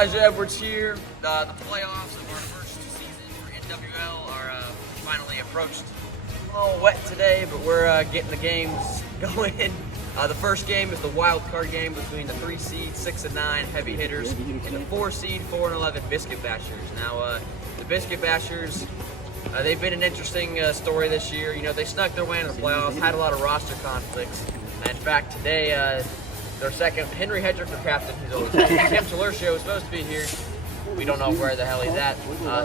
Elijah Edwards here. The playoffs of our first season for NWL are finally approached. A little wet today, but we're getting the games going. The first game is the wild card game between the 3 seed 6 and 9 heavy hitters and the 4 seed 4 and 11 Biscuit Bashers. Now, the Biscuit Bashers, they've been an interesting story this year. You know, they snuck their way into the playoffs, had a lot of roster conflicts. And in fact, today, their second, Henry Hedrick, their captain, who's always here. Tim Talercio is supposed to be here. We don't know where the hell he's at.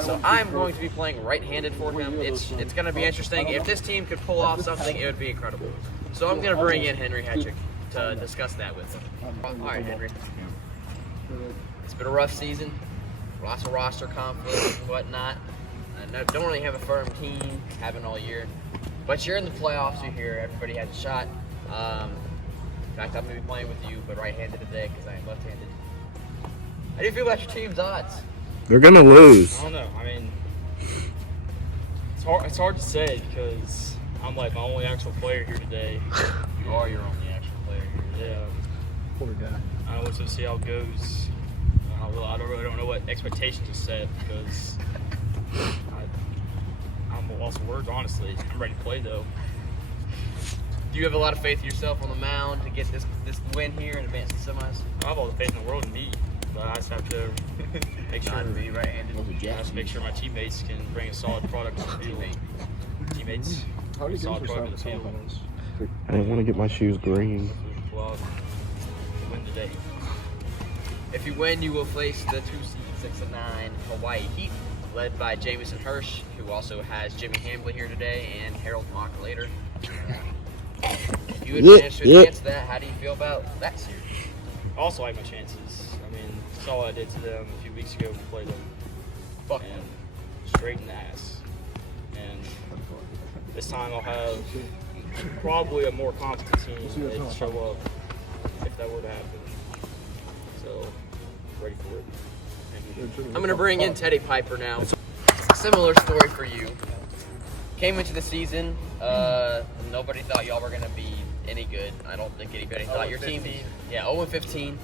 So I'm going to be playing right-handed for him. It's going to be interesting. If this team could pull off something, it would be incredible. So I'm going to bring in Henry Hedrick to discuss that with him. All right, Henry. It's been a rough season. Lots of roster conflicts and whatnot. I don't really have a firm team, haven't all year. But you're in the playoffs, you're here. Everybody has a shot. In fact, I'm going to be playing with you, but right-handed today because I am left-handed. How do you feel about your team's odds? They're going to lose. I don't know. I mean, it's hard to say because I'm like my only actual player here today. You are your only actual player here. Yeah. Poor guy. I don't know, we'll see how it goes. I don't know what expectations to set because I'm at loss of words, honestly. I'm ready to play, though. Do you have a lot of faith in yourself on the mound to get this win here and advance to the semis? I have all the faith in the world in me, but I just have to make sure make sure my teammates can bring a solid product to the field. Teammates, solid product to the field. I didn't want to get my shoes green. Well, win today. If you win, you will face the 2 seed 6 and 9 Hawaii Heat, led by Jamison Hirsch, who also has Jimmy Hambley here today, and Harold Mock later. If you advance against that, how do you feel about that series? I also like my chances. I mean, saw what I did to them a few weeks ago when we played them. And straight in the ass. And this time I'll have probably a more competent team that show up if that were to happen. So, ready for it. I'm going to bring in Teddy Piper now. Similar story for you. Came into the season, nobody thought y'all were going to be any good. I don't think anybody thought your team. Yeah, 0-15.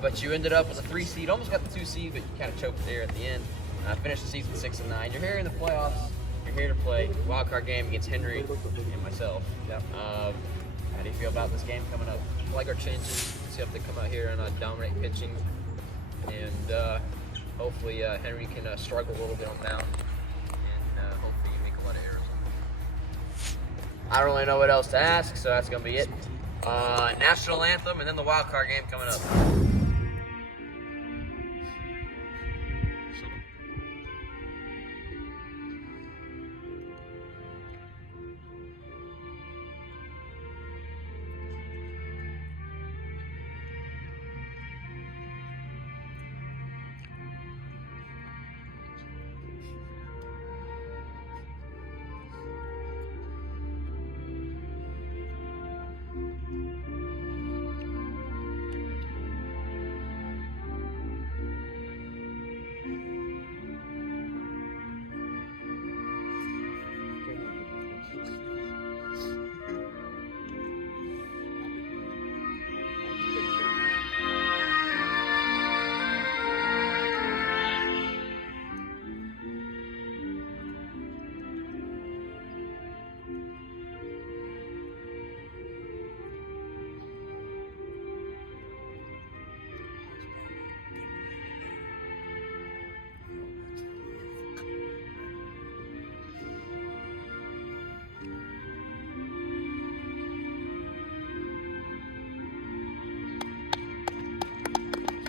But you ended up with a 3 seed, almost got the 2 seed, but you kind of choked there at the end. Finished the season 6 and 9. You're here in the playoffs. You're here to play wild card game against Henry and myself. How do you feel about this game coming up? I like our chances. See if they come out here and dominate pitching, and hopefully Henry can struggle a little bit on the mound, and hopefully you make a lot of errors. I don't really know what else to ask, so that's going to be it. National anthem and then the wild card game coming up.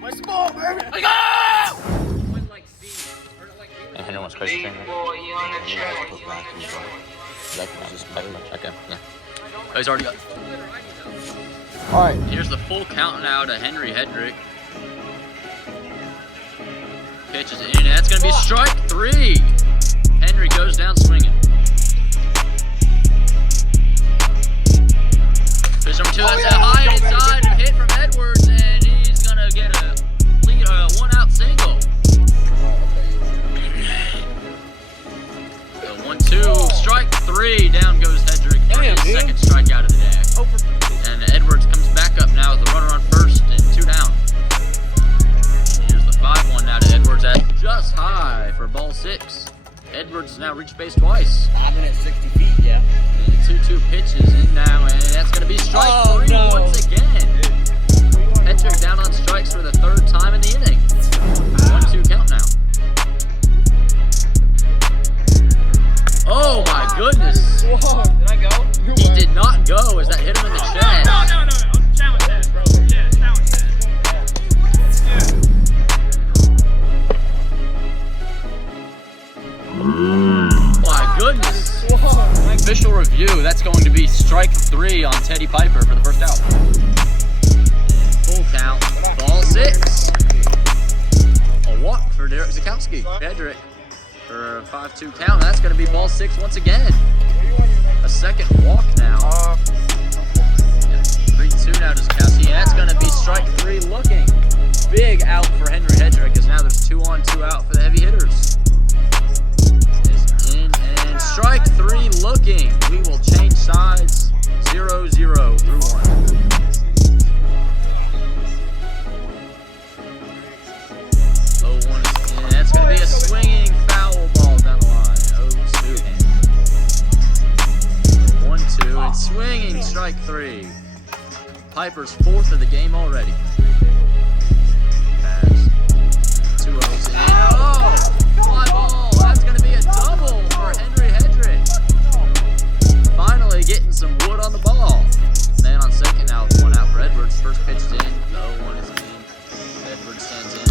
My small, baby! Let's go! And Henry wants crazy trainer. Okay, yeah. Oh, he's already got. Alright, here's the full count now to Henry Hedrick. Pitches in, and that's going to be strike 3. Henry goes down swinging. Pitch number 2, that's a high inside hit from Edwards, and he's going to get a lead, 1-out single. So 1-2, strike 3, down goes Hedrick for his second strikeout of the day. And Edwards comes back up now with a runner on first and 2 down. Here's the 5-1 now. just high for ball 6. Edwards now reached base twice. 5 minutes, 60 feet, yeah. And 2-2 pitches in now, and that's going to be strike 3 once again. Hedrick down on strikes for the 3rd time in the inning. 1-2 count now. Oh my goodness! Whoa, did I go? He did not go as that hit him in the chest. No. Challenge that, bro. Yeah, challenge that. My goodness! Official review, that's going to be strike 3 on Teddy Piper for the first out. Full count, ball 6. A walk for Derek Zakowski. Hedrick for a 5-2 count, and that's going to be ball 6 once again. A second walk now. 3-2 now to Zakowski, and that's going to be strike 3 looking. Big out for Henry Hedrick, as now there's 2 on, 2 out for the heavy hitters. And strike 3 looking. We will change sides. 0-0 through 1. And that's going to be a swinging foul ball down the line. 0-2. 1-2 and swinging strike 3. Piper's 4th of the game already. Pass. 2 0s in. Oh! Fly ball. That's going to be a double for Henry Hedrick. Finally getting some wood on the ball. Man on second now with 1 out for Edwards. First pitch is in. The 0-1 is in. Edwards stands in.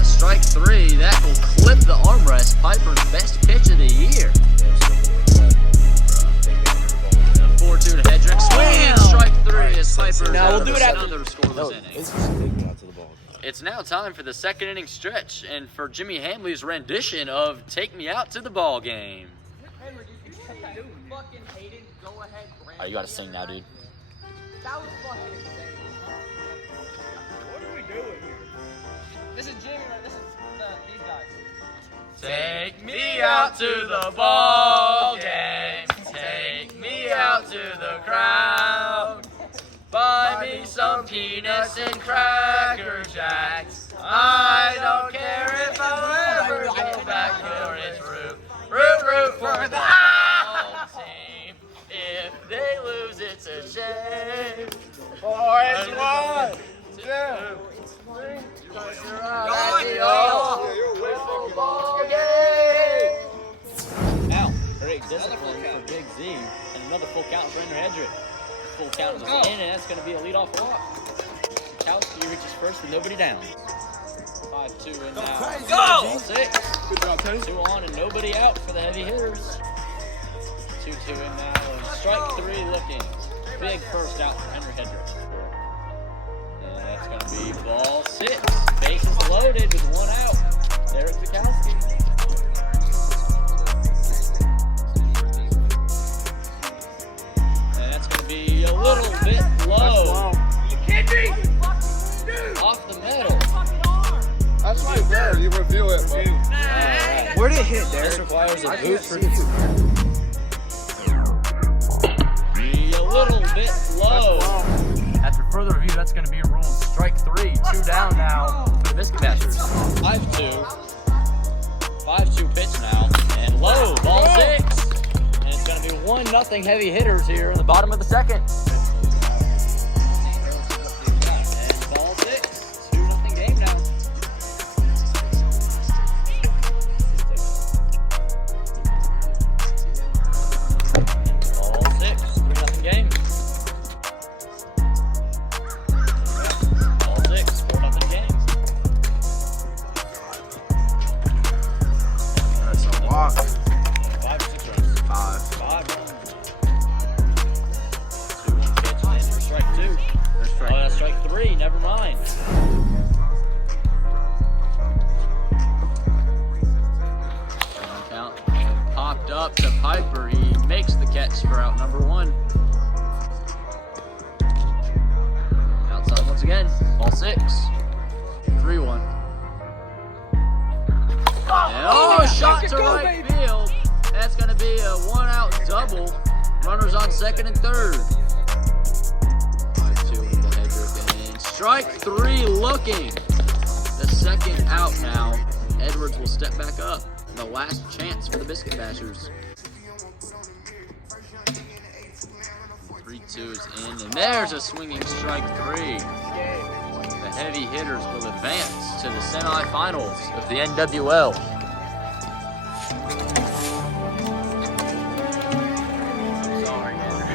A strike 3. That will clip the armrest. Piper's best pitch of the year. 4-2 to Hedrick. Swing! Strike 3 as Piper. Now we'll do it after another scoreless inning. It's now time for the 2nd inning stretch and for Jimmy Hamley's rendition of Take Me Out to the Ball Game. Oh, you gotta sing now, dude. That was fucking insane. What are we doing here? This is Jimmy, right? This is these guys. Take me out to the ball game. Take me out to the crowd. Buy me some peanuts and Cracker Jacks. I don't care if I'll ever go back for it's root for the home team. If they lose, it's a shame. For it's 1, 2, 3. Push your eye at the old Wiffle ball game. Now, great discipline for Big Z, and another full count for Henry Hedrick. Full count is in, and that's going to be a leadoff walk. Zakowski reaches first with nobody down. 5-2 in now. Go! Ball 6. Good job, Teddy. 2 on and nobody out for the heavy hitters. 2-2 in now, and strike 3 looking. Big first out for Henry Hedrick. And that's going to be ball 6. Bases loaded with 1 out. Derek Zakowski. And that's going to be a little bit low. You kidding me? Off the middle. That's right there. You review it, bro. Alright. Where did it hit, This Derek? requires a I boot can't for see it. be a little bit low. After further review, that's going to be ruled strike 3. 2 down now for the Biscuit Bashers. 5-2. 5-2 pitch now. And low. Ball 6. And it's going to be 1-0 heavy hitters here in the bottom of the 2nd. And ball 6. 2-0 game now. Ball 6. 3-0 game. Ball 6. 4-0 game. That's a walk. 5 or 6 runs. 5. 5 runs. 2-1 pitch and for strike 2. That's Oh, that's strike 3. Never mind. Count and popped up to Piper. He makes the catch for out number 1. Outside once again. Ball 6. 3-1. Oh, shot to right field. That's going to be a 1-out double. Runners on 2nd and 3rd. 5-2 into Hedrick and strike 3 looking. the second out now. Edwards will step back up. The last chance for the Biscuit Bashers. 3-2 is in, and there's a swinging strike 3. The heavy hitters will advance to the semifinals of the NWL. I'm sorry, Henry.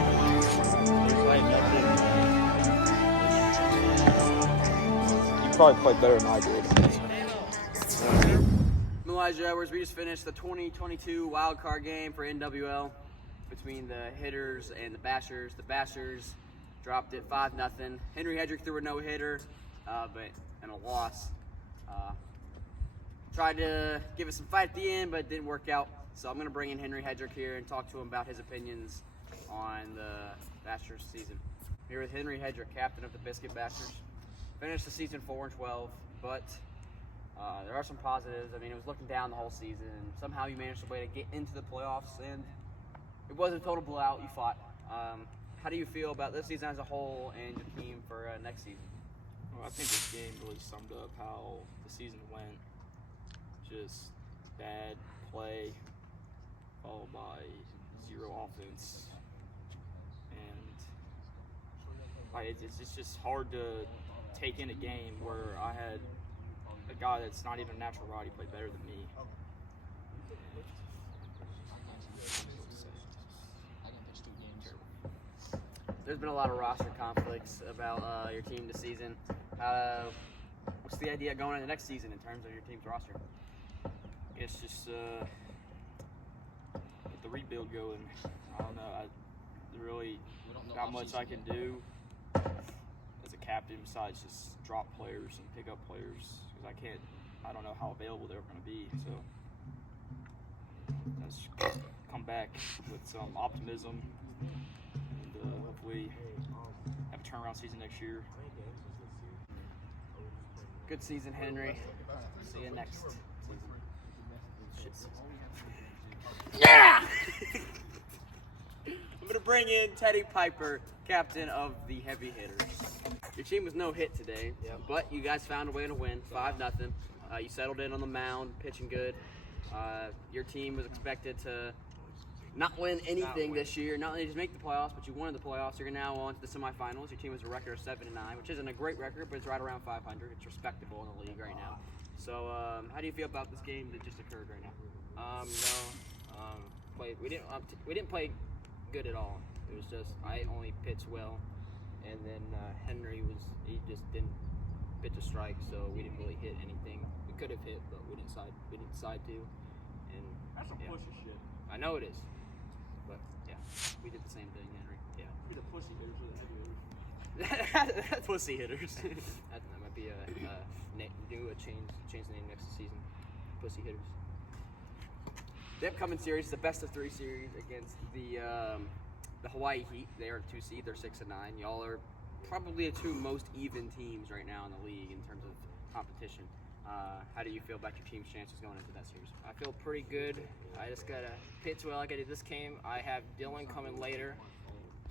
You probably played better than I did. Elijah Edwards, we just finished the 2022 wild card game for NWL between the hitters and the Bashers. The Bashers dropped it 5-0. Henry Hedrick threw a no-hitter, but in a loss. Tried to give us some fight at the end, but it didn't work out. So I'm going to bring in Henry Hedrick here and talk to him about his opinions on the Bashers season. Here with Henry Hedrick, captain of the Biscuit Bashers. Finished the season 4-12, but there are some positives. I mean, it was looking down the whole season, and somehow you managed a way to get into the playoffs, and it wasn't a total blowout. You fought. How do you feel about this season as a whole and your team for next season? Well, I think this game really summed up how the season went. Just bad play, followed by 0 offense, and it's just hard to take in a game where I had a guy that's not even a natural righty play better than me. There's been a lot of roster conflicts about your team this season. What's the idea going into next season in terms of your team's roster? It's just get the rebuild going. I don't know. Really not much I can do as a captain besides just drop players and pick up players because I don't know how available they're going to be. So let's come back with some optimism and hopefully have a turnaround season next year. Good season, Henry. See you next season. Yeah! I'm going to bring in Teddy Piper, captain of the Heavy Hitters. Your team was no hit today, but you guys found a way to win, 5-0. You settled in on the mound, pitching good. Your team was expected to not win anything this year, not only just make the playoffs, but you won the playoffs. You're now on to the semifinals. Your team has a record of 7-9, which isn't a great record, but it's right around 500. It's respectable in the league right now. So, how do you feel about this game that just occurred right now? We didn't play good at all. It was just I only pitched well, and then Henry just didn't pitch a strike, so we didn't really hit anything. We could have hit, but we didn't decide to. And That's some pussy shit. I know it is, but yeah, we did the same thing, Henry. Yeah, Be the pussy hitters or the heavy hitters. that's pussy hitters. that might be change the name next season. Pussy hitters. The upcoming series is the best of 3 series against the Hawaii Heat. They are 2 seed. They're 6-9. Y'all are probably the 2 most even teams right now in the league in terms of competition. How do you feel about your team's chances going into that series? I feel pretty good. I just gotta pitch well like I did this game. I have Dylan coming later,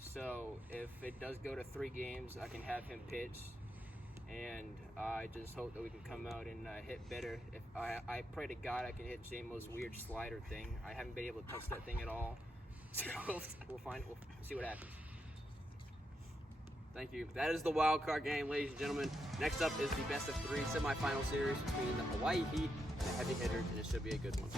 so if it does go to 3 games, I can have him pitch. And I just hope that we can come out and hit better. If I pray to God I can hit J-Mo's weird slider thing. I haven't been able to touch that thing at all. So we'll see what happens. Thank you. That is the wild card game, ladies and gentlemen. Next up is the best of 3 semifinal series between the Hawaii Heat and the Heavy Hitters, and it should be a good one.